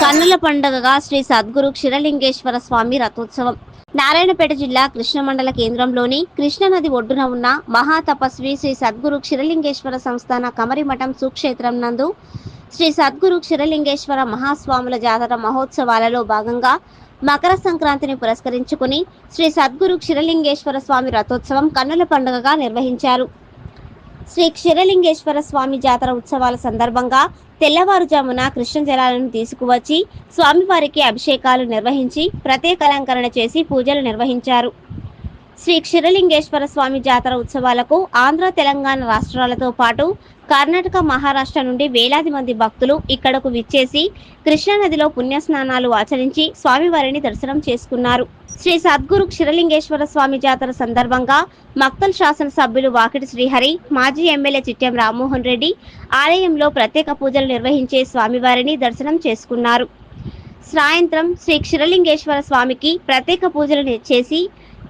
కన్నుల పండుగగా శ్రీ సద్గురు క్షీరలింగేశ్వర స్వామి రథోత్సవం నారాయణపేట జిల్లా కృష్ణ మండల కేంద్రంలోని కృష్ణానది ఒడ్డున ఉన్న మహాతపస్వి శ్రీ సద్గురు క్షీరలింగేశ్వర సంస్థాన కమరిమఠం సుక్షేత్రం నందు శ్రీ సద్గురు క్షీరలింగేశ్వర మహాస్వాముల జాతర మహోత్సవాలలో భాగంగా మకర సంక్రాంతిని పురస్కరించుకుని శ్రీ సద్గురు క్షీరలింగేశ్వర స్వామి రథోత్సవం కన్నుల పండుగగా నిర్వహించారు. శ్రీ క్షీరలింగేశ్వర స్వామి జాతర ఉత్సవాల సందర్భంగా తెల్లవారుజామున కృష్ణ జలాలను తీసుకువచ్చి స్వామివారికి అభిషేకాలు నిర్వహించి ప్రత్యేక అలంకరణ చేసి పూజలు నిర్వహించారు. శ్రీ క్షీరలింగేశ్వర స్వామి జాతర ఉత్సవాలకు ఆంధ్ర, తెలంగాణ రాష్ట్రాలతో పాటు కర్ణాటక, మహారాష్ట్ర నుండి వేలాది మంది భక్తులు ఇక్కడకు విచ్చేసి కృష్ణానదిలో పుణ్యస్నానాలు ఆచరించి స్వామివారిని దర్శనం చేసుకున్నారు. శ్రీ సద్గురు క్షీరలింగేశ్వర స్వామి జాతర సందర్భంగా మక్తల్ శాసనసభ్యులు వాకిటి శ్రీహరి, మాజీ ఎమ్మెల్యే చిట్టెం రామ్మోహన్ రెడ్డి ఆలయంలో ప్రత్యేక పూజలు నిర్వహించే స్వామివారిని దర్శనం చేసుకున్నారు. సాయంత్రం శ్రీ క్షీరలింగేశ్వర స్వామికి ప్రత్యేక పూజలు చేసి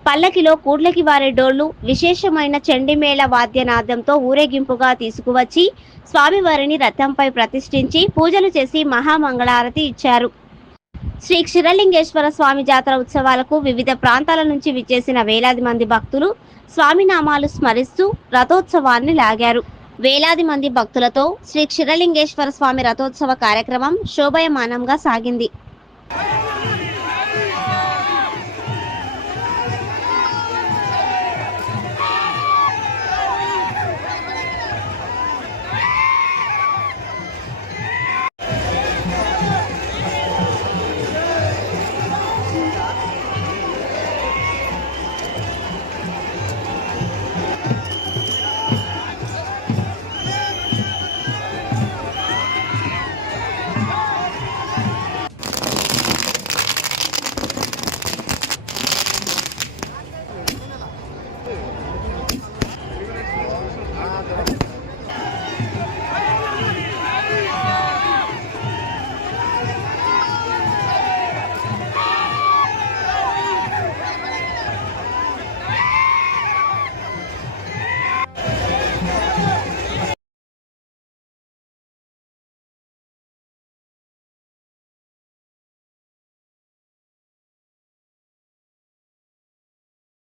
పల్లకిలో కూడ్లకి వారే డోళ్లు, విశేషమైన చండిమేళ వాద్యనాదంతో ఊరేగింపుగా తీసుకువచ్చి స్వామివారిని రథంపై ప్రతిష్ఠించి పూజలు చేసి మహామంగళారతి ఇచ్చారు. శ్రీ క్షీరలింగేశ్వర స్వామి జాతర ఉత్సవాలకు వివిధ ప్రాంతాల నుంచి విచ్చేసిన వేలాది మంది భక్తులు స్వామి నామాలు స్మరిస్తూ రథోత్సవాన్ని లాగారు. వేలాది మంది భక్తులతో శ్రీ క్షీరలింగేశ్వర స్వామి రథోత్సవ కార్యక్రమం శోభాయమానంగా సాగింది.